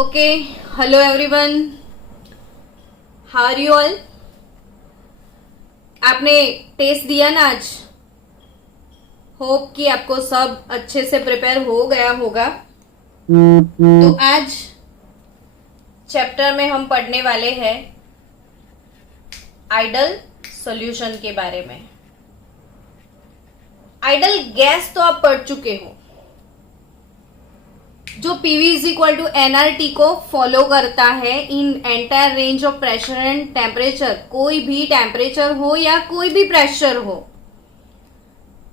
Okay, hello everyone, how are you all. आपने test दिया ना आज। होप कि आपको सब अच्छे से प्रिपेयर हो गया होगा। तो आज चैप्टर में हम पढ़ने वाले हैं आइडल सॉल्यूशन के बारे में। आइडल गैस तो आप पढ़ चुके हो, जो PV is equal to NRT को फॉलो करता है in entire range of pressure and temperature. कोई भी टेम्परेचर हो या कोई भी प्रेशर हो,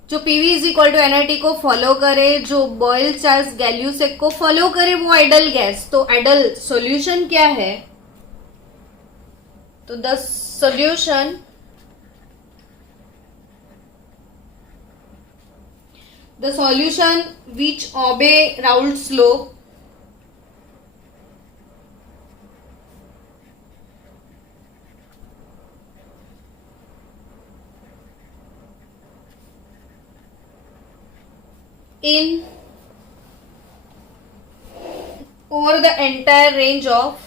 जो PV is equal to NRT को फॉलो करे, जो बॉयल चार्ल्स गैल्यूसेक को फॉलो करे, वो आइडल गैस। तो आइडल सॉल्यूशन क्या है? तो the solution which obey Raoult's law in over the entire range of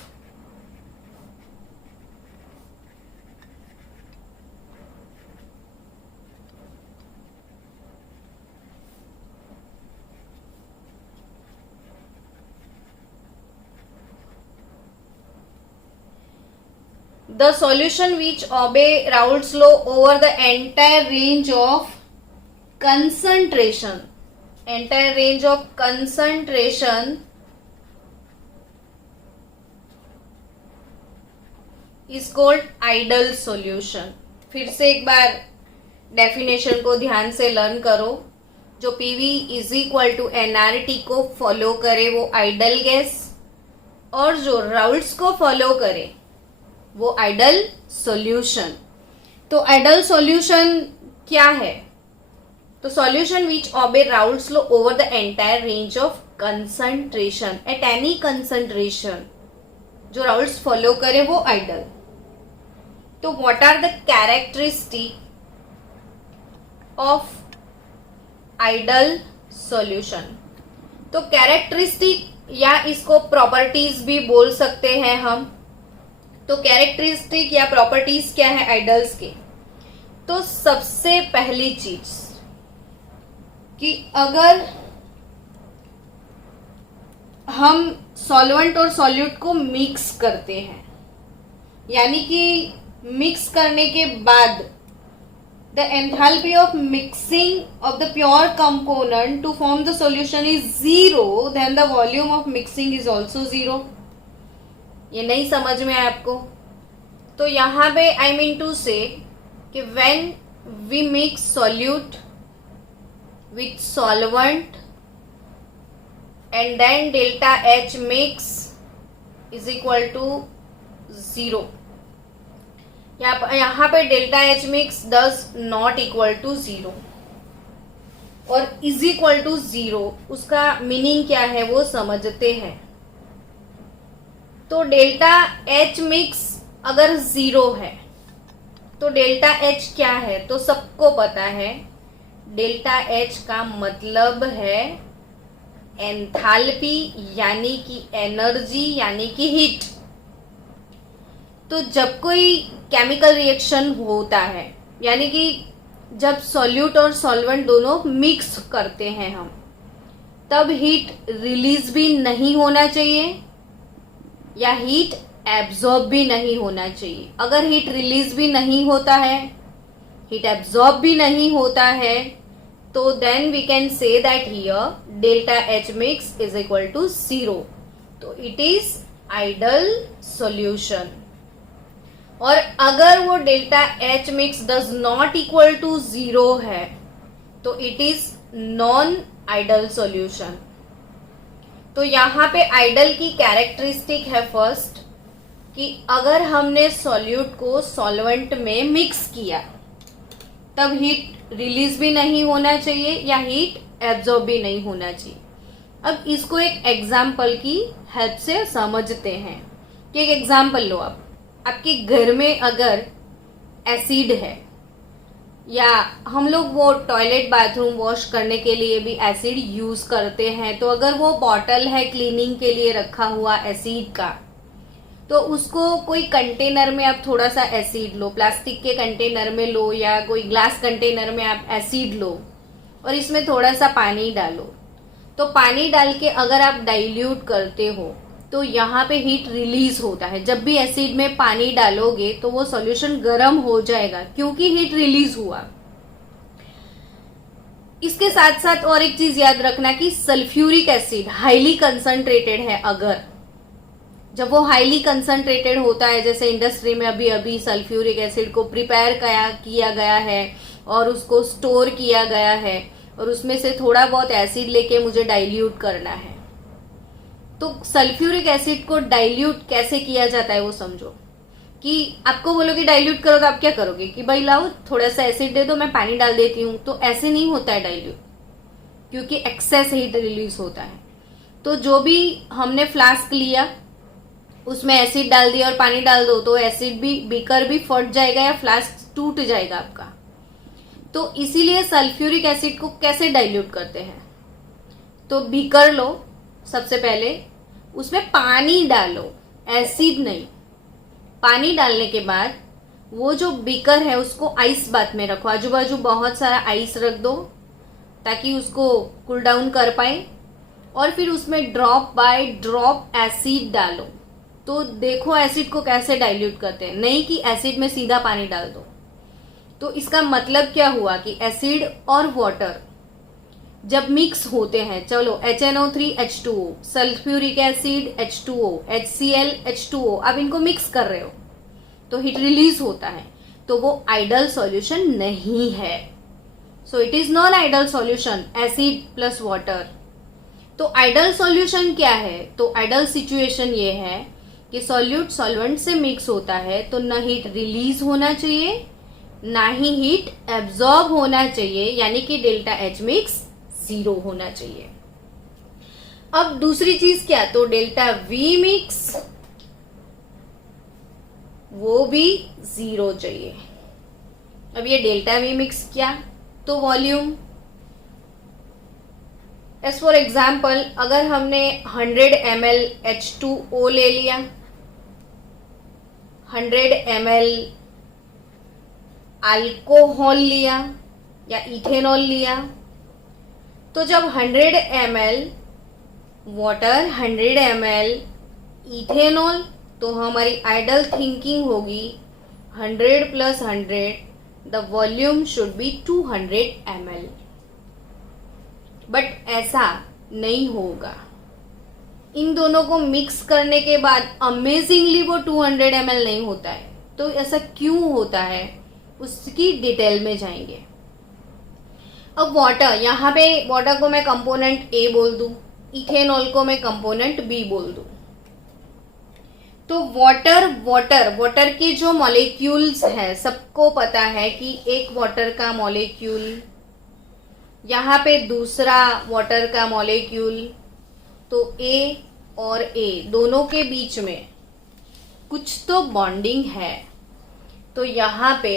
the solution which obey Raoult's law over the entire range of concentration, entire range of concentration is called ideal solution। फिर से एक बार definition को ध्यान से learn करो। जो PV is equal to NRT को follow करे वो आइडल गैस, और जो राउल्ट्स को फॉलो करे वो आइडल सॉल्यूशन। तो आइडल सॉल्यूशन क्या है? तो solution which obey Raoult's law over the entire range of concentration at any concentration, जो राउल्ट्स फॉलो करे वो आइडल। तो what are the characteristic of ideal solution? तो कैरेक्टरिस्टिक या इसको प्रॉपर्टीज भी बोल सकते हैं हम। तो कैरेक्टरिस्टिक या प्रॉपर्टीज क्या है आइडल्स के? तो सबसे पहली चीज कि अगर हम सॉल्वेंट और सॉल्यूट को मिक्स करते हैं, यानी कि मिक्स करने के बाद the enthalpy of mixing of the pure component to form the solution is zero, then the volume of mixing is also zero. ये नहीं समझ में आया आपको? तो यहां पे आई मीन टू से कि when we mix solute with solvent and then delta H mix is equal to zero. यहां पे delta H mix does not equal to zero और इज इक्वल टू जीरो, उसका meaning क्या है वो समझते हैं। तो डेल्टा एच मिक्स अगर जीरो है तो डेल्टा एच क्या है? तो सबको पता है डेल्टा एच का मतलब है एंथैल्पी, यानी कि एनर्जी, यानी कि हीट। तो जब कोई केमिकल रिएक्शन होता है, यानी कि जब सॉल्यूट और सॉल्वेंट दोनों मिक्स करते हैं हम, तब हीट रिलीज भी नहीं होना चाहिए या हीट एब्जॉर्ब भी नहीं होना चाहिए। अगर हीट रिलीज भी नहीं होता है, हीट एब्जॉर्ब भी नहीं होता है, तो then we can say that here delta H mix is equal to zero. तो इट इज आइडल सॉल्यूशन। और अगर वो delta H mix does not equal to zero है तो it is non ideal solution. तो यहां पे आइडल की कैरेक्टरिस्टिक है फर्स्ट कि अगर हमने सॉल्यूट को सॉल्वेंट में मिक्स किया तब हीट रिलीज भी नहीं होना चाहिए या हीट एब्जॉर्ब भी नहीं होना चाहिए। अब इसको एक एग्जाम्पल की हेल्प से समझते हैं कि एक एग्जाम्पल लो आप। आपके घर में अगर एसिड है या हम लोग वो टॉयलेट बाथरूम वॉश करने के लिए भी एसिड यूज करते हैं। तो अगर वो बॉटल है क्लीनिंग के लिए रखा हुआ एसिड का, तो उसको कोई कंटेनर में आप थोड़ा सा एसिड लो, प्लास्टिक के कंटेनर में लो या कोई ग्लास कंटेनर में आप एसिड लो और इसमें थोड़ा सा पानी डालो। तो पानी डाल के अगर आप डाइल्यूट करते हो तो यहाँ पे हीट रिलीज होता है। जब भी एसिड में पानी डालोगे तो वो सॉल्यूशन गर्म हो जाएगा क्योंकि हीट रिलीज हुआ। इसके साथ साथ और एक चीज याद रखना कि सल्फ्यूरिक एसिड हाईली कंसंट्रेटेड है। अगर जब वो हाईली कंसंट्रेटेड होता है, जैसे इंडस्ट्री में अभी अभी सल्फ्यूरिक एसिड को प्रिपेयर किया गया है और उसको स्टोर किया गया है और उसमें से थोड़ा बहुत एसिड लेके मुझे डाइल्यूट करना है, तो सल्फ्यूरिक एसिड को डाइल्यूट कैसे किया जाता है वो समझो। कि आपको बोलोगे डाइल्यूट करो तो आप क्या करोगे कि भाई लाओ थोड़ा सा एसिड दे दो, मैं पानी डाल देती हूँ। तो ऐसे नहीं होता है डाइल्यूट, क्योंकि एक्सेस हीट रिलीज होता है। तो जो भी हमने फ्लास्क लिया उसमें एसिड डाल दिया और पानी डाल दो तो एसिड भी, बीकर भी फट जाएगा या फ्लास्क टूट जाएगा आपका। तो इसीलिए सल्फ्यूरिक एसिड को कैसे डाइल्यूट करते हैं, तो बीकर लो, सबसे पहले उसमें पानी डालो, एसिड नहीं। पानी डालने के बाद वो जो बीकर है उसको आइस बाथ में रखो, आजू बाजू बहुत सारा आइस रख दो ताकि उसको कूल डाउन कर पाए। और फिर उसमें ड्रॉप बाय ड्रॉप एसिड डालो। तो देखो एसिड को कैसे डाइल्यूट करते हैं, नहीं कि एसिड में सीधा पानी डाल दो। तो इसका मतलब क्या हुआ कि एसिड और वाटर जब मिक्स होते हैं, चलो HNO3 H2O, sulphuric acid H2O, HCl H2O, अब इनको मिक्स कर रहे हो तो हीट रिलीज होता है। तो वो आइडल सॉल्यूशन नहीं है। So it is non ideal solution acid plus water. तो आइडल सॉल्यूशन क्या है, तो आइडल सिचुएशन ये है कि सॉल्यूट सॉल्वेंट से मिक्स होता है तो न हीट रिलीज होना चाहिए ना ही हीट एब्जॉर्ब होना चाहिए, यानी कि डेल्टा H मिक्स 0 होना चाहिए। अब दूसरी चीज क्या, तो डेल्टा V मिक्स वो भी 0 चाहिए। अब ये डेल्टा V मिक्स क्या, तो वॉल्यूम। एज फॉर एग्जाम्पल अगर हमने 100 ml H2O ले लिया, 100 ml अल्कोहल लिया या इथेनॉल लिया, तो जब 100 ml वाटर, 100 ml इथेनॉल, तो हमारी आइडल थिंकिंग होगी 100 + 100 the volume should be 200 ml। But ऐसा नहीं होगा। इन दोनों को मिक्स करने के बाद अमेजिंगली वो 200 ml नहीं होता है। तो ऐसा क्यों होता है उसकी डिटेल में जाएंगे। अब वाटर, यहाँ पे वाटर को मैं कंपोनेंट A बोल दूं, इथेनॉल को मैं कंपोनेंट B बोल दूं। तो वाटर के जो मॉलिक्यूल्स हैं, सबको पता है कि एक वाटर का मॉलिक्यूल, यहाँ पे दूसरा वाटर का मॉलिक्यूल, तो A और A दोनों के बीच में कुछ तो बॉन्डिंग है। तो यहाँ पे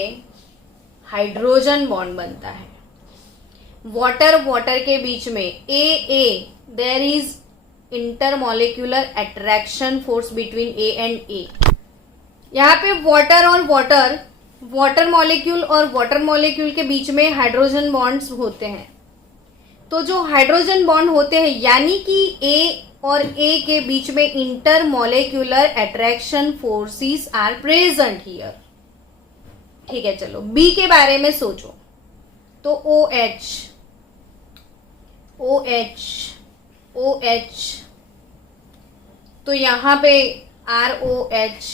हाइड्रोजन बॉन्ड बनता है। वाटर के बीच में A there is intermolecular attraction force between A and A। यहाँ पे वाटर मॉलिक्यूल और वाटर मॉलिक्यूल के बीच में हाइड्रोजन बॉन्ड्स होते हैं। तो जो हाइड्रोजन बॉन्ड होते हैं यानी कि A और A के बीच में intermolecular attraction forces are present here. ठीक है, चलो B के बारे में सोचो। तो OH, तो यहाँ पे ROH,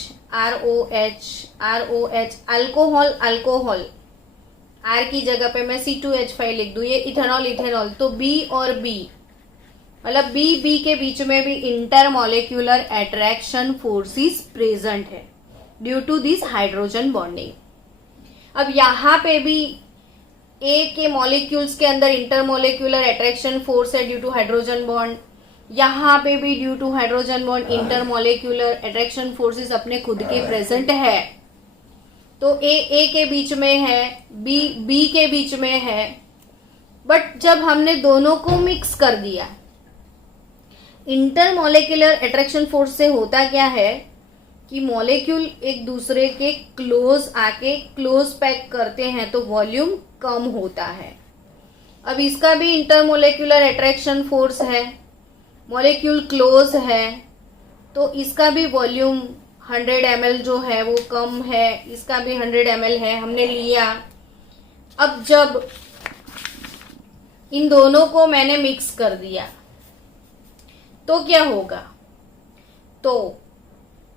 अल्कोहल, R की जगह पे मैं C2H5 लिख दूं, ये इथेनॉल। तो B और B, मतलब B के बीच में भी इंटरमॉलिक्यूलर अट्रैक्शन फोर्सेस प्रेजेंट है due to this hydrogen bonding. अब यहाँ पे भी A के मॉलिक्यूल्स के अंदर इंटरमॉलिक्यूलर अट्रैक्शन फोर्स है ड्यू टू हाइड्रोजन बॉन्ड। यहाँ पे भी due to hydrogen bond intermolecular attraction forces अपने खुद के प्रेजेंट है। तो ए के बीच में है, बी के बीच में है, बट जब हमने दोनों को मिक्स कर दिया, इंटरमोलेक्युलर अट्रैक्शन फोर्स से होता क्या है कि मॉलिक्यूल एक दूसरे के क्लोज आके क्लोज पैक करते हैं तो वॉल्यूम कम होता है। अब इसका भी इंटरमोलेक्युलर अट्रैक्शन फोर्स है, मॉलिक्यूल क्लोज है, तो इसका भी वॉल्यूम 100 ml जो है वो कम है, इसका भी 100 ml है, हमने लिया। अब जब इन दोनों को मैंने मिक्स कर दिया तो क्या होगा, तो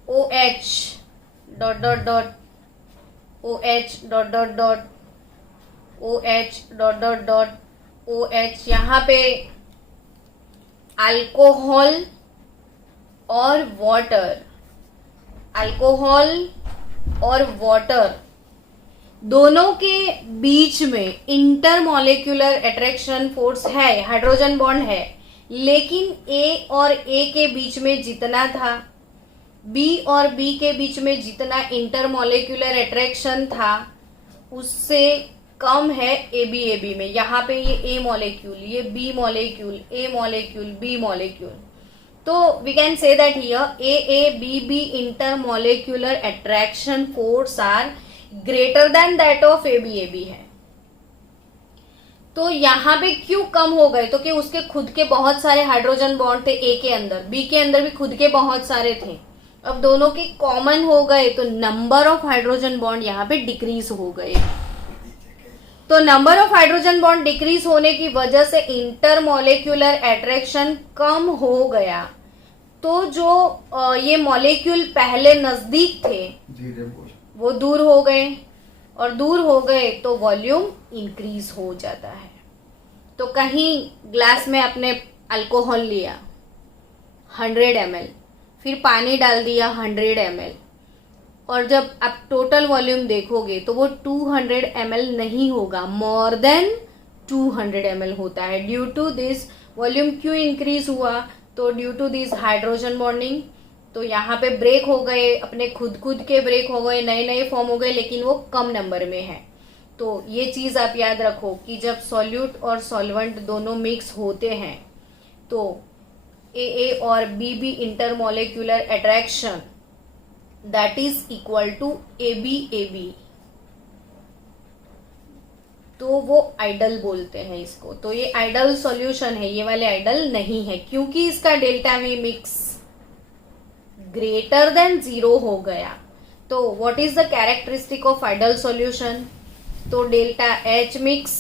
OH dot dot dot OH dot dot dot OH dot dot dot OH, यहाँ पे अल्कोहल और वाटर, अल्कोहल और वाटर दोनों के बीच में इंटरमॉलिक्यूलर अट्रैक्शन फोर्स है, हाइड्रोजन बॉन्ड है, लेकिन A और A के बीच में जितना था, B और B के बीच में जितना इंटरमॉलिक्यूलर अट्रैक्शन था उससे कम है AB में। यहाँ पे ये A मॉलिक्यूल, ये B molecule, A molecule, B molecule, तो we can say that here AABB intermolecular attraction force are greater than that of ABAB है। तो यहाँ पे क्यों कम हो गए, तो कि उसके खुद के बहुत सारे हाइड्रोजन बॉन्ड थे A के अंदर, B के अंदर भी खुद के बहुत सारे थे, अब दोनों के कॉमन हो गए तो नंबर ऑफ हाइड्रोजन बॉन्ड यहाँ पे डिक्रीज हो गए। तो number of hydrogen bond decrease होने की वजह से इंटरमॉलिक्यूलर अट्रैक्शन कम हो गया, तो जो ये मॉलिक्यूल पहले नजदीक थे वो दूर हो गए, और दूर हो गए तो वॉल्यूम इंक्रीज हो जाता है। तो कहीं ग्लास में आपने अल्कोहल लिया 100 ml, फिर पानी डाल दिया 100 ml, और जब आप टोटल वॉल्यूम देखोगे तो वो 200 ml नहीं होगा, मोर देन 200 ml होता है। ड्यू टू दिस वॉल्यूम क्यों इंक्रीज हुआ, तो due to this hydrogen bonding, तो यहाँ पे ब्रेक हो गए, अपने खुद के ब्रेक हो गए, नए नए फॉर्म हो गए, लेकिन वो कम नंबर में है। तो ये चीज आप याद रखो कि जब सॉल्यूट और सॉल्वेंट दोनों मिक्स होते हैं तो AA और BB intermolecular attraction that is equal to ABAB, तो वो आइडल बोलते हैं इसको। तो ये आइडल सॉल्यूशन है, ये वाले आइडल नहीं है, क्योंकि इसका delta V mix greater than 0 हो गया। तो what is the characteristic of ideal solution, तो डेल्टा H मिक्स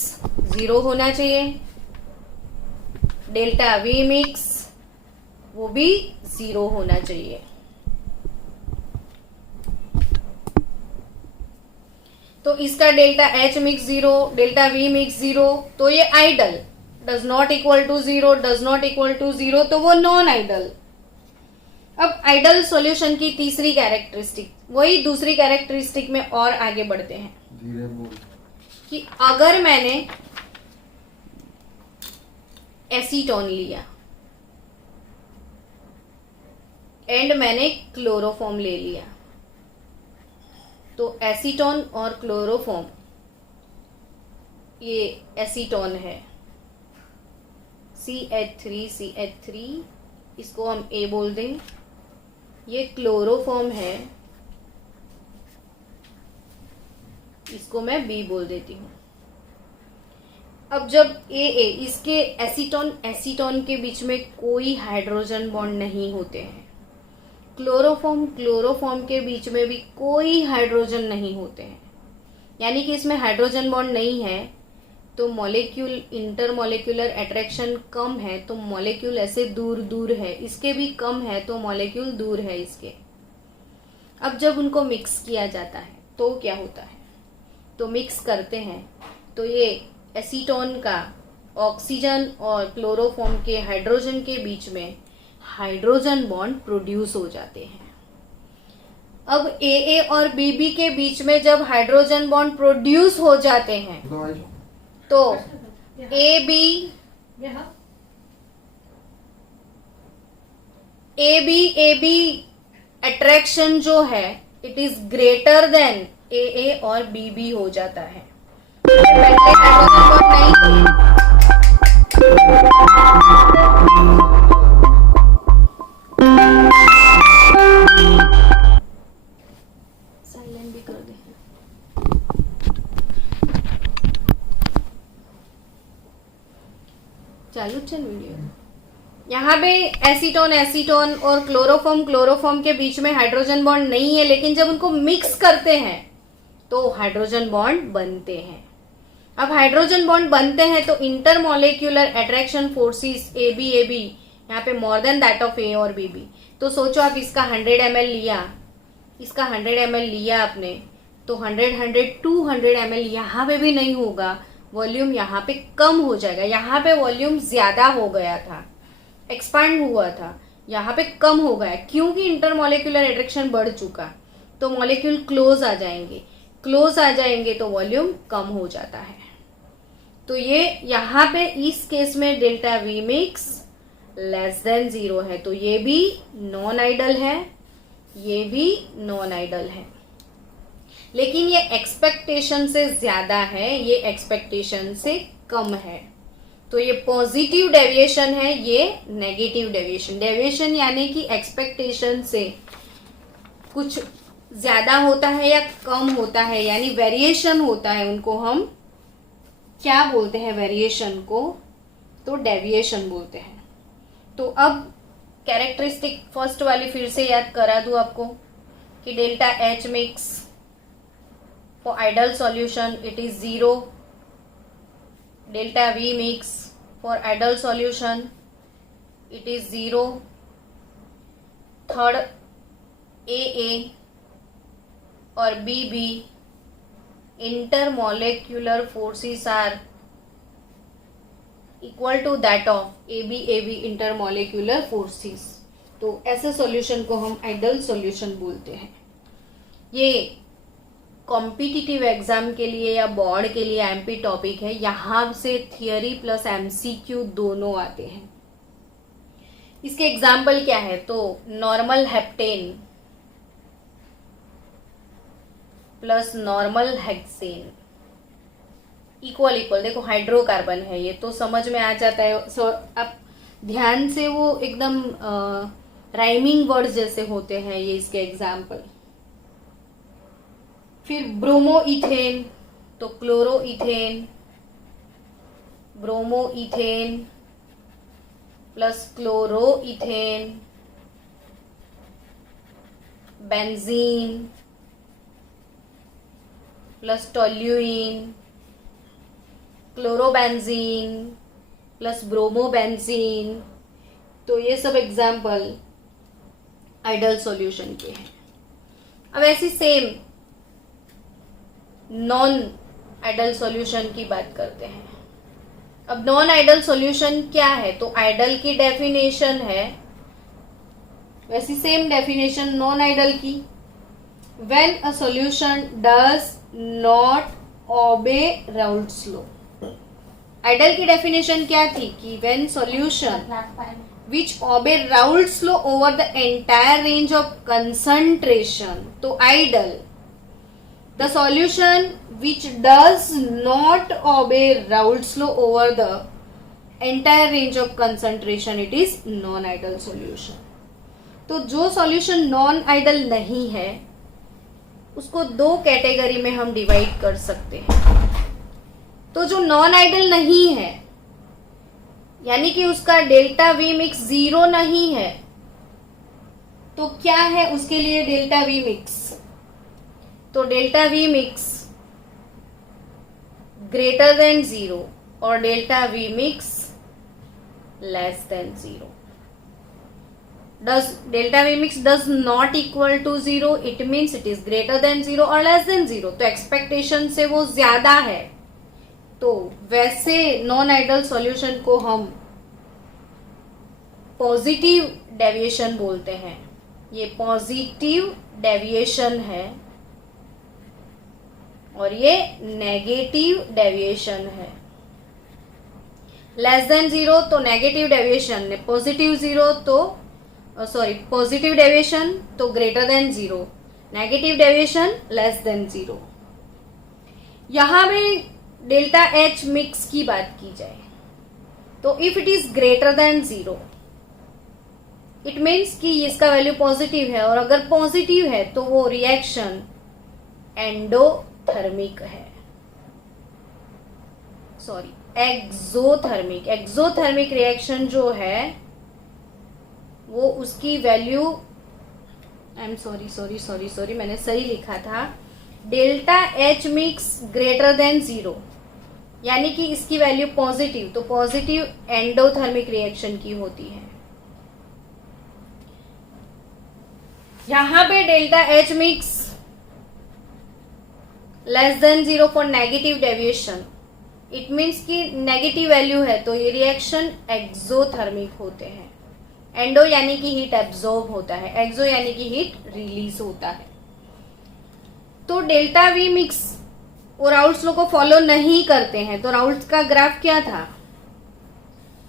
0 होना चाहिए, डेल्टा V मिक्स वो भी 0 होना चाहिए। तो इसका delta H mix 0, delta V mix 0, तो ये ideal, does not equal to 0, does not equal to 0, तो वो नॉन आइडल। अब आइडल सॉल्यूशन की तीसरी कैरेक्टरिस्टिक, वही दूसरी कैरेक्टरिस्टिक में और आगे बढ़ते हैं कि अगर मैंने एसीटोन लिया एंड मैंने क्लोरोफॉर्म ले लिया, तो एसीटोन और क्लोरोफॉर्म, ये एसीटोन है CH3, इसको हम A बोल दें, ये क्लोरोफॉर्म है, इसको मैं B बोल देती हूँ। अब जब AA, इसके एसीटोन के बीच में कोई हाइड्रोजन बॉन्ड नहीं होते हैं, क्लोरोफॉर्म के बीच में भी कोई हाइड्रोजन नहीं होते हैं, यानी कि इसमें हाइड्रोजन बॉन्ड नहीं है, तो मॉलिक्यूल इंटरमॉलिक्यूलर अट्रैक्शन कम है, तो मॉलिक्यूल ऐसे दूर दूर है, इसके भी कम है तो मॉलिक्यूल दूर है इसके। अब जब उनको मिक्स किया जाता है तो क्या होता है, तो मिक्स करते हैं तो ये एसीटोन का ऑक्सीजन और क्लोरोफॉर्म के हाइड्रोजन के बीच में हाइड्रोजन बॉन्ड प्रोड्यूस हो जाते हैं। अब AA और BB के बीच में जब हाइड्रोजन बॉन्ड प्रोड्यूस हो जाते हैं तो AB अट्रैक्शन जो है it is greater than AA और BB हो जाता है। पहले हाइड्रोजन बॉन्ड नहीं, साइलेंट भी कर दे। चालू चल वीडियो। यहाँ पे एसीटोन एसीटोन और क्लोरोफॉर्म के बीच में हाइड्रोजन बॉन्ड नहीं है, लेकिन जब उनको मिक्स करते हैं तो हाइड्रोजन बॉन्ड बनते हैं। अब हाइड्रोजन बॉन्ड बनते हैं तो इंटरमोलिक्यूलर अट्रैक्शन फोर्सेस AB यहाँ पे more than that of A और BB। तो सोचो आप इसका 100 ml लिया, इसका 100 ml लिया आपने, तो 100 200 ml यहाँ पे भी नहीं होगा, वॉल्यूम यहाँ पे कम हो जाएगा। यहाँ पे वॉल्यूम ज्यादा हो गया था, एक्सपांड हुआ था, यहाँ पे कम हो गया क्योंकि इंटरमोलिक्यूलर अट्रैक्शन बढ़ चुका। तो मॉलिक्यूल क्लोज आ जाएंगे, क्लोज आ जाएंगे तो वॉल्यूम कम हो जाता है। तो ये यहाँ पे इस केस में delta we mix less than 0 है, तो ये भी नॉन आइडल है, ये भी नॉन आइडल है। लेकिन ये एक्सपेक्टेशन से ज्यादा है, ये एक्सपेक्टेशन से कम है। तो ये पॉजिटिव डेविएशन है, ये नेगेटिव डेविएशन। डेविएशन यानी कि एक्सपेक्टेशन से कुछ ज्यादा होता है या कम होता है, यानी वेरिएशन होता है, उनको हम क्या बोलते हैं? वेरिएशन को तो डेविएशन बोलते हैं। तो अब कैरेक्टरिस्टिक फर्स्ट वाली फिर से याद करा दूं आपको कि delta H mix for ideal solution it is 0, delta V mix for ideal solution it is 0, third AA और BB intermolecular forces are equal to that of AB intermolecular forces। तो ऐसे सॉल्यूशन को हम आइडल सॉल्यूशन बोलते हैं। ये competitive exam के लिए या बोर्ड के लिए MP टॉपिक है, यहां से थियरी प्लस MCQ दोनों आते हैं। इसके एग्जाम्पल क्या है? तो normal heptane plus normal hexane equal equal, देखो हाइड्रोकार्बन है ये, तो समझ में आ जाता है। आप ध्यान से, वो एकदम राइमिंग वर्ड्स जैसे होते हैं ये इसके एग्जाम्पल। फिर ब्रोमो इथेन तो chloro ethane, bromo ethane plus chloro ethane, benzene plus toluene, chlorobenzene plus bromobenzene. तो ये सब एग्जाम्पल आइडल सॉल्यूशन के हैं। अब ऐसी सेम नॉन आइडल सॉल्यूशन की बात करते हैं। अब नॉन आइडल सॉल्यूशन क्या है? तो आइडल की डेफिनेशन है वैसी सेम डेफिनेशन नॉन आइडल की। When a solution does not obey Raoult's law। Ideal की डेफिनेशन क्या थी? कि when solution which obey Raoult's law over the entire range of concentration, तो idol. The solution which does not obey Raoult's law over the entire range of concentration, it is non-ideal solution। तो जो solution non idol नहीं है उसको दो category में हम divide कर सकते हैं। तो जो नॉन आइडल नहीं है, यानी कि उसका डेल्टा वी मिक्स 0 नहीं है, तो क्या है उसके लिए डेल्टा वी मिक्स? तो delta we mix greater than 0 और delta we mix less than 0। Does delta V mix does not equal to 0, it means it is greater than 0 or less than 0। तो एक्सपेक्टेशन से वो ज्यादा है, तो वैसे non ideal solution को हम पॉजिटिव डेविएशन बोलते हैं। ये पॉजिटिव डेविएशन है और ये नेगेटिव डेविएशन है। लेस देन 0 तो नेगेटिव डेविएशन, पॉजिटिव 0 तो पॉजिटिव डेविएशन तो greater than 0, negative deviation less than 0। यहां में डेल्टा एच मिक्स की बात की जाए तो if it is greater than 0 it means कि इसका वैल्यू पॉजिटिव है, और अगर पॉजिटिव है तो वो रिएक्शन एंडोथर्मिक है, सॉरी एक्सोथर्मिक। एक्सोथर्मिक रिएक्शन जो है वो उसकी वैल्यू, आई एम सॉरी मैंने सही लिखा था, delta H mix greater than 0 यानी कि इसकी वैल्यू पॉजिटिव, तो पॉजिटिव एंडोथर्मिक रिएक्शन की होती है। यहां पे delta H mix less than 0 for negative deviation, it means कि नेगेटिव वैल्यू है तो ये रिएक्शन एक्सोथर्मिक होते हैं। एंडो यानी कि हीट एब्जॉर्ब होता है, एक्सो यानी कि हीट रिलीज होता है। तो डेल्टा वी मिक्स वो राउल्ट्स लॉ को फॉलो नहीं करते हैं। तो राउल्ट्स का ग्राफ क्या था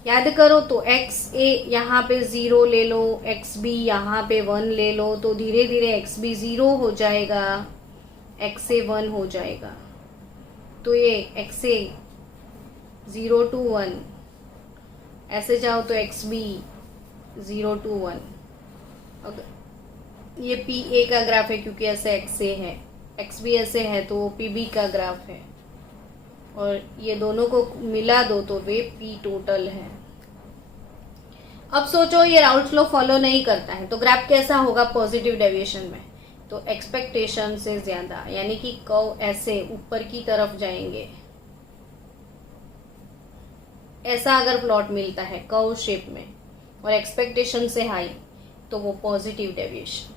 याद करो, तो एक्स ए यहाँ पे 0 ले लो, एक्स बी यहाँ पे 1 ले लो, तो धीरे धीरे एक्स बी 0 हो जाएगा, एक्स ए 1 हो जाएगा। तो ये एक्स ए 0 to 1, ऐसे जाओ तो एक्स बी 0 to 1। अगर ये पी ए का ग्राफ है क्योंकि ऐसे एक्स ए है, एक्स बी ऐसे है तो वो पी बी का ग्राफ है, और ये दोनों को मिला दो तो वे पी टोटल है। अब सोचो ये राउल्ट्स लॉ फॉलो नहीं करता है तो ग्राफ कैसा होगा पॉजिटिव डेविएशन में, तो एक्सपेक्टेशन से ज्यादा, यानी कि कर्व ऐसे ऊपर की तरफ जाएंगे। ऐसा अगर प्लॉट मिलता है कर्व शेप में और एक्सपेक्टेशन से हाई तो वो पॉजिटिव डेविएशन।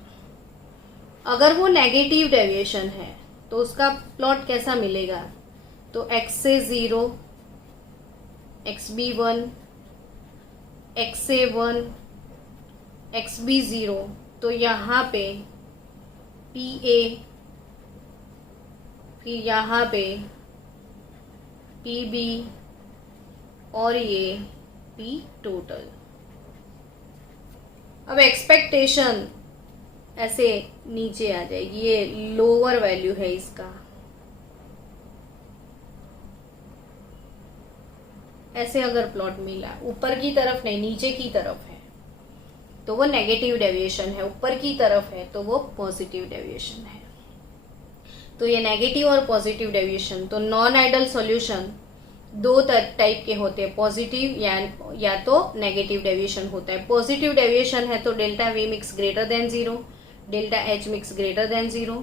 अगर वो नेगेटिव डेविएशन है तो उसका प्लॉट कैसा मिलेगा, तो एक्स से 0, एक्स बी 1, एक्स ए 1, एक्स बी 0, तो यहाँ पे पी ए, फिर यहाँ पे पी बी और ये पी टोटल। अब एक्सपेक्टेशन ऐसे नीचे आ जाएगी, ये लोअर वैल्यू है इसका, ऐसे अगर प्लॉट मिला ऊपर की तरफ नहीं नीचे की तरफ है तो वो नेगेटिव डेविएशन है, ऊपर की तरफ है तो वो पॉजिटिव डेविएशन है। तो ये नेगेटिव और पॉजिटिव डेविएशन, तो नॉन आइडल सॉल्यूशन दो टाइप के होते हैं, पॉजिटिव या तो नेगेटिव डेविएशन होता है। पॉजिटिव डेविएशन है तो delta we mix greater than 0, delta H mix greater than 0,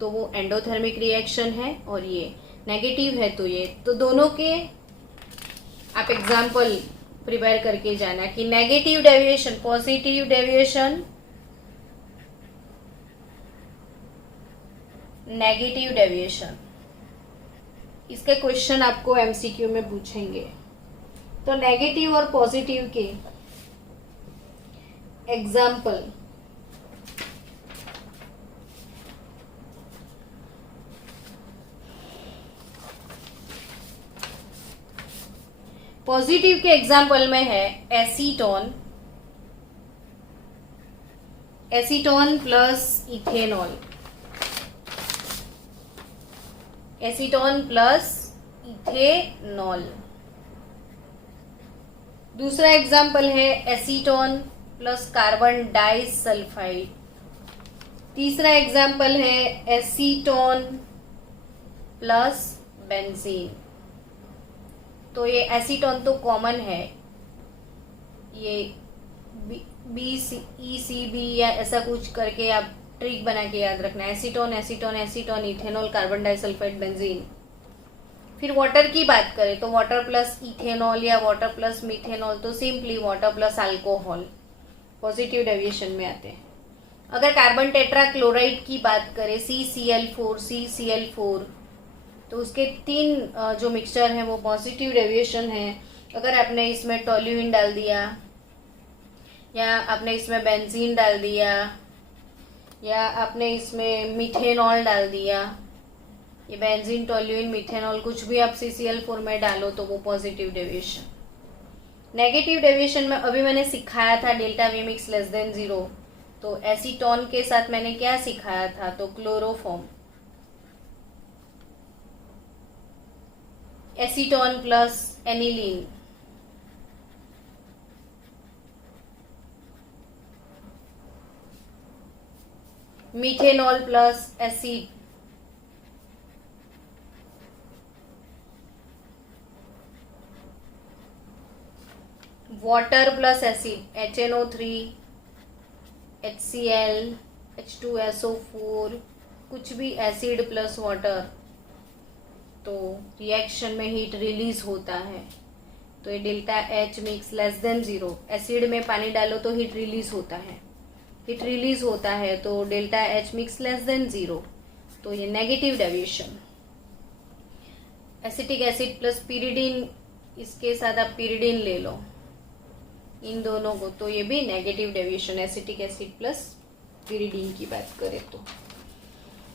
तो वो एंडोथर्मिक रिएक्शन है। और ये नेगेटिव है तो ये, तो दोनों के आप एग्जाम्पल प्रिपेयर करके जाना कि negative deviation, positive deviation, negative deviation, इसके क्वेश्चन आपको एमसीक्यू में पूछेंगे। तो नेगेटिव और पॉजिटिव के एग्जाम्पल, पॉजिटिव के एग्जाम्पल में है acetone, acetone plus ethanol, acetone plus ethanol. दूसरा एग्जाम्पल है एसीटोन प्लस कार्बन डाइसल्फाइड। तीसरा एग्जाम्पल है एसीटोन प्लस बेंजीन। तो ये एसीटोन तो कॉमन है, ये BCECB या ऐसा कुछ करके आप ट्रिक बना के याद रखना, acetone acetone acetone ethanol carbon disulphide benzene. फिर वाटर की बात करें तो वाटर प्लस इथेनॉल या वाटर प्लस मीथेनॉल, तो simply water plus alcohol positive deviation में आते हैं। अगर कार्बन टेट्रा क्लोराइड की बात करें CCl4, तो उसके 3 जो मिक्सचर है वो पॉजिटिव डेविएशन है। अगर आपने इसमें टोल्यूइन डाल दिया या आपने इसमें बेंजीन डाल दिया या आपने इसमें मिथेनॉल डाल दिया, ये बेंजीन टोल्यूइन मिथेनॉल कुछ भी आप CCl4 में डालो तो वो पॉजिटिव डेविएशन। नेगेटिव डेविएशन में अभी मैंने सिखाया था delta we mix less than 0, तो एसीटोन के साथ मैंने क्या सिखाया था, तो chloroform, acetone plus aniline, methanol plus acid, water plus acid, HNO3, HCl, H2SO4, कुछ भी एसिड प्लस वाटर, तो रिएक्शन में हीट रिलीज होता है। तो ये delta H mix less than 0, acid में पानी डालो तो हीट रिलीज होता है, हीट रिलीज होता है, तो delta H mix less than 0, तो ये negative deviation. Acetic acid plus pyridine, इसके साथ आप पिरिडीन ले लो, इन दोनों को, तो ये भी negative deviation, acetic acid plus pyridine की बात करें तो।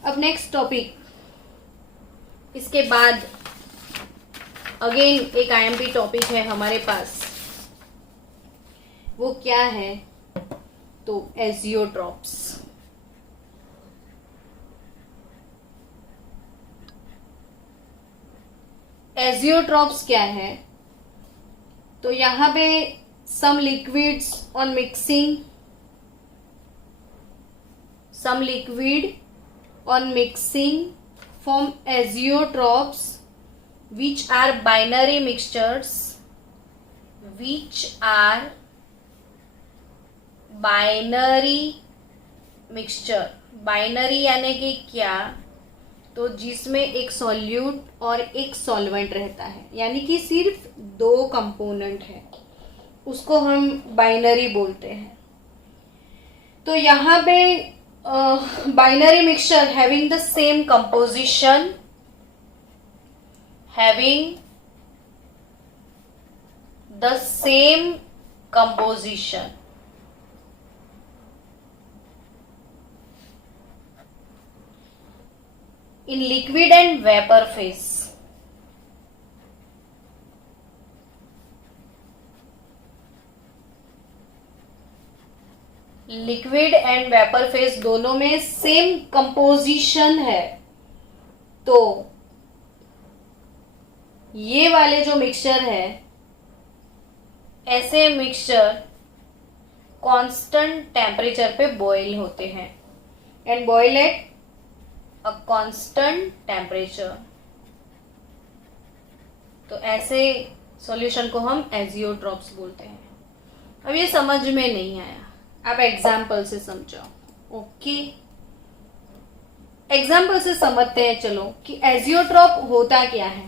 अब नेक्स्ट टॉपिक, इसके बाद अगेन एक आईएमपी टॉपिक है हमारे पास, वो क्या है, तो एजियोट्रॉप्स। एजियोट्रॉप्स क्या है, तो यहां पे some liquids on mixing, some liquid on mixing form azeotrophs, which are binary mixtures, which are binary mixture, binary यानी कि क्या, तो जिसमें एक सॉल्यूट और एक सॉल्वेंट रहता है, यानी कि सिर्फ दो कंपोनेंट है, उसको हम बाइनरी बोलते हैं। तो यहाँ पे binary mixture having the same composition, having the same composition, in liquid and vapor phase, liquid and vapour phase दोनों में सेम कंपोजिशन है, तो ये वाले जो मिक्सचर है, ऐसे मिक्सचर कांस्टेंट टेम्परेचर पे बॉईल होते हैं, and boil at a constant temperature, तो ऐसे सॉल्यूशन को हम एजियोट्रॉप्स बोलते हैं। अब ये समझ में नहीं आया, आप एग्जाम्पल से समझाओ। ओके, एग्जाम्पल से समझते हैं चलो कि एजियोट्रॉप होता क्या है।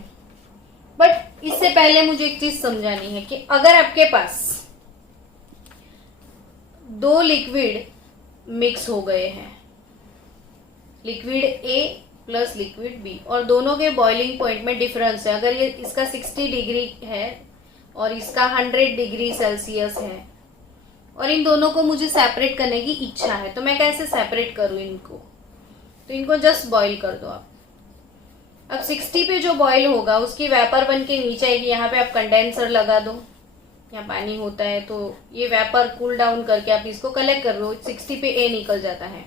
बट इससे पहले मुझे एक चीज समझानी है कि अगर आपके पास दो लिक्विड मिक्स हो गए हैं, liquid A plus liquid B, और दोनों के बॉइलिंग पॉइंट में डिफरेंस है, अगर ये इसका 60 डिग्री है और इसका 100 डिग्री सेल्सियस है, और इन दोनों को मुझे सेपरेट करने की इच्छा है, तो मैं कैसे सेपरेट करूं इनको, तो इनको जस्ट बॉईल कर दो आप। अब 60 पे जो बॉईल होगा उसकी वेपर बन के नीचे आएगी, यहाँ पे आप कंडेंसर लगा दो, यहाँ पानी होता है, तो ये वेपर कूल डाउन करके आप इसको कलेक्ट कर लो, 60 पे ए निकल जाता है।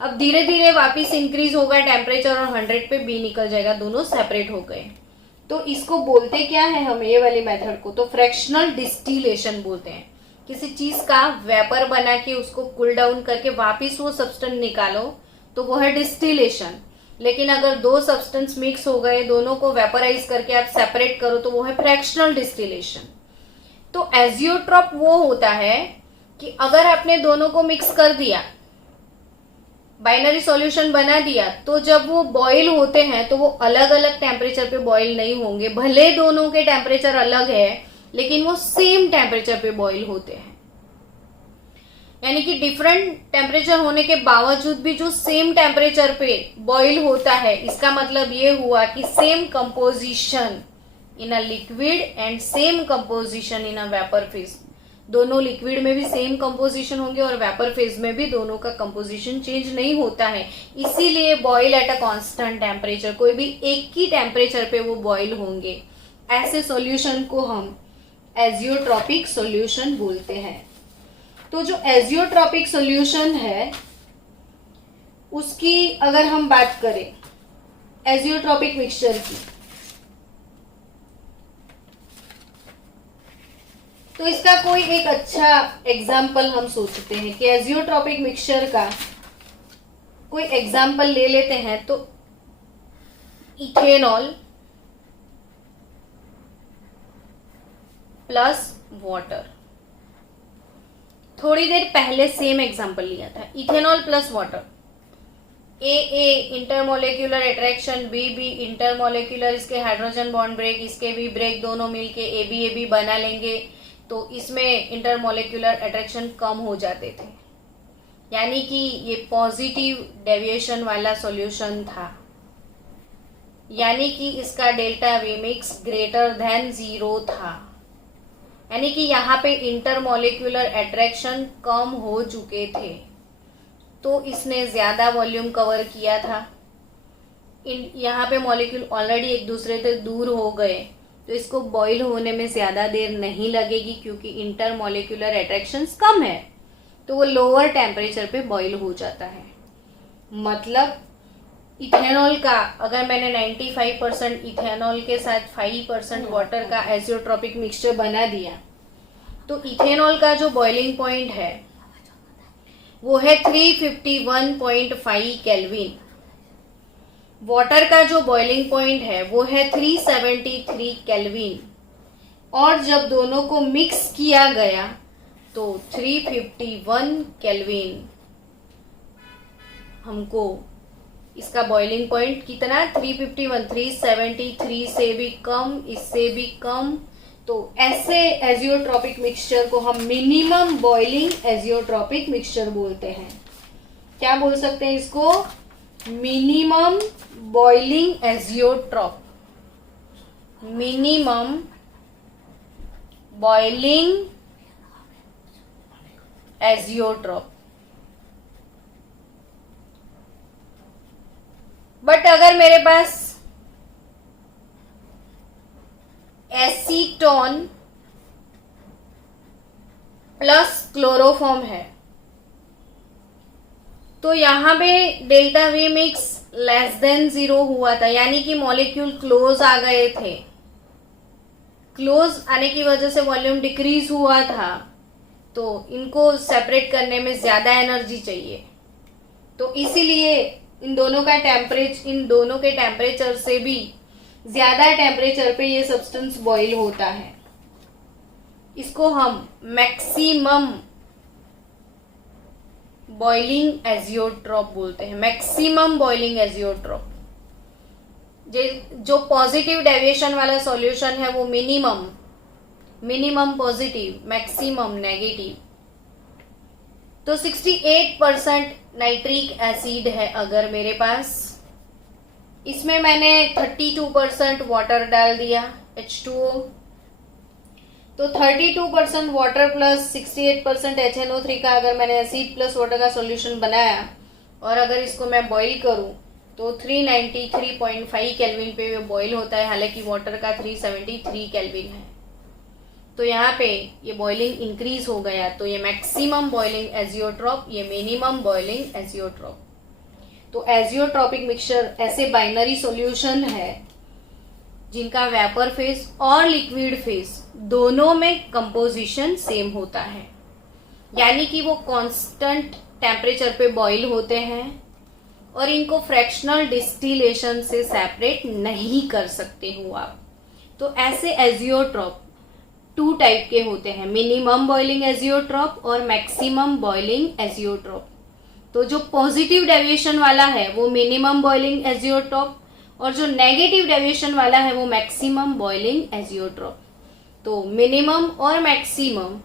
अब धीरे धीरे वापिस इंक्रीज होगा टेम्परेचर और 100 पे बी निकल जाएगा, दोनों सेपरेट हो गए। तो इसको बोलते क्या है हम, ये वाली मेथड को तो फ्रैक्शनल डिस्टिलेशन बोलते हैं। किसी चीज का वेपर बना के उसको कूल डाउन करके वापिस वो सब्सटेंस निकालो तो वो है डिस्टिलेशन। लेकिन अगर दो सब्सटेंस मिक्स हो गए, दोनों को वेपराइज करके आप सेपरेट करो तो वो है फ्रैक्शनल डिस्टिलेशन। तो एजियोट्रॉप वो होता है कि अगर आपने दोनों को मिक्स कर दिया, बाइनरी सॉल्यूशन बना दिया, तो जब वो बॉईल होते हैं तो वो अलग अलग टेम्परेचर पे बॉईल नहीं होंगे, भले दोनों के टेम्परेचर अलग है लेकिन वो सेम टेम्परेचर पे बॉईल होते हैं। यानी कि डिफरेंट टेम्परेचर होने के बावजूद भी जो सेम टेम्परेचर पे बॉईल होता है, इसका मतलब ये हुआ कि same composition in a liquid and same composition in a vapour phase. दोनों लिक्विड में भी सेम कंपोजिशन होंगे और वेपर फेज में भी दोनों का कंपोजिशन चेंज नहीं होता है, इसीलिए boil at a constant temperature, कोई भी एक ही टेम्परेचर पे वो बॉईल होंगे। ऐसे सॉल्यूशन को हम एजियोट्रॉपिक सॉल्यूशन बोलते हैं। तो जो एजियोट्रॉपिक सॉल्यूशन है उसकी अगर हम बात करें, एजियोट्रॉपिक मिक्सचर की, तो इसका कोई एक अच्छा एग्जाम्पल हम सोचते हैं कि एजियोट्रॉपिक मिक्सचर का कोई एग्जाम्पल ले लेते हैं। तो इथेनॉल प्लस वाटर, थोड़ी देर पहले सेम एग्जाम्पल लिया था, इथेनॉल प्लस वाटर। ए इंटरमोलिक्यूलर अट्रैक्शन, बी इंटरमोलिक्यूलर, इसके हाइड्रोजन बॉन्ड ब्रेक, इसके भी ब्रेक, दोनों मिलके ए बी बना लेंगे, तो इसमें इंटरमोलिक्यूलर अट्रैक्शन कम हो जाते थे, यानी कि ये पॉजिटिव डेविएशन वाला सॉल्यूशन था, यानी कि इसका delta we mix greater than 0 था, यानी कि यहाँ पे इंटरमोलिक्यूलर अट्रैक्शन कम हो चुके थे, तो इसने ज्यादा वॉल्यूम कवर किया था। यहाँ पे मॉलिक्यूल ऑलरेडी एक दूसरे से दूर हो गए, तो इसको बॉईल होने में ज्यादा देर नहीं लगेगी क्योंकि इंटरमोलिक्यूलर अट्रैक्शंस कम है, तो वो लोअर टेम्परेचर पे बॉईल हो जाता है। मतलब इथेनॉल का अगर मैंने 95% इथेनॉल के साथ 5% वाटर का एजियोट्रॉपिक मिक्सचर बना दिया, तो इथेनॉल का जो बॉइलिंग पॉइंट है वो है 351.5 केल्विन, वाटर का जो बॉइलिंग पॉइंट है वो है 373 केल्विन, और जब दोनों को मिक्स किया गया तो 351 केल्विन हमको इसका बॉइलिंग पॉइंट कितना, 351, 373 से भी कम, इससे भी कम। तो ऐसे एजियोट्रॉपिक मिक्सचर को हम मिनिमम बॉइलिंग एजियोट्रॉपिक मिक्सचर बोलते हैं। क्या बोल सकते हैं इसको? Minimum boiling azeotrope, minimum boiling azeotrope. But अगर मेरे पास एसीटोन प्लस क्लोरोफॉर्म है, तो यहां पे delta we mix less than 0 हुआ था, यानी कि मॉलिक्यूल क्लोज आ गए थे। क्लोज आने की वजह से वॉल्यूम डिक्रीज हुआ था, तो इनको सेपरेट करने में ज्यादा एनर्जी चाहिए, तो इसीलिए इन दोनों के टेम्परेचर से भी ज्यादा टेम्परेचर पे ये सब्सटेंस बॉईल होता है। इसको हम मैक्सिमम बॉइलिंग एजियोट्रॉप बोलते हैं, मैक्सिमम बॉइलिंग एजियोट्रॉप। जो पॉजिटिव डेविएशन वाला सॉल्यूशन है वो मिनिमम पॉजिटिव, मैक्सिमम नेगेटिव। तो 68% नाइट्रिक एसिड है अगर मेरे पास, इसमें मैंने 32% वाटर डाल दिया H2O, तो 32% वाटर प्लस 68% HNO3 का अगर मैंने एसिड प्लस वाटर का सॉल्यूशन बनाया, और अगर इसको मैं बॉईल करूं तो 393.5 केल्विन पे वो बॉईल होता है, हालांकि वाटर का 373 केल्विन है। तो यहाँ पे ये बॉइलिंग इंक्रीज हो गया, तो ये मैक्सिमम बॉइलिंग एजियोट्रॉप, ये मिनिमम बॉइलिंग एजियोट्रॉप। तो एजियोट्रॉपिक मिक्सचर ऐसे बाइनरी सॉल्यूशन है जिनका वेपर फेज और लिक्विड फेज दोनों में कंपोजिशन सेम होता है, यानी कि वो कांस्टेंट टेम्परेचर पे बॉईल होते हैं और इनको फ्रैक्शनल डिस्टिलेशन से सेपरेट नहीं कर सकते हो आप। तो ऐसे एजियोट्रॉप 2 टाइप के होते हैं, मिनिमम बॉइलिंग एजियोट्रॉप और मैक्सिमम बॉइलिंग एजियोट्रॉप। तो जो पॉजिटिव डेविएशन वाला है वो मिनिमम बॉइलिंग एजियोट्रॉप, और जो नेगेटिव डेविएशन वाला है वो मैक्सिमम बॉइलिंग एजियोट्रॉप। तो मिनिमम और मैक्सिमम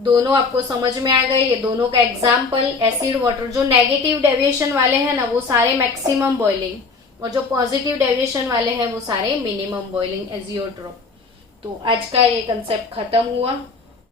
दोनों आपको समझ में आ गए। ये दोनों का एग्जाम्पल एसिड वाटर, जो नेगेटिव डेविएशन वाले हैं ना वो सारे मैक्सिमम बॉइलिंग, और जो पॉजिटिव डेविएशन वाले हैं वो सारे मिनिमम बॉइलिंग एजियोट्रॉप। तो आज का ये कंसेप्ट खत्म हुआ।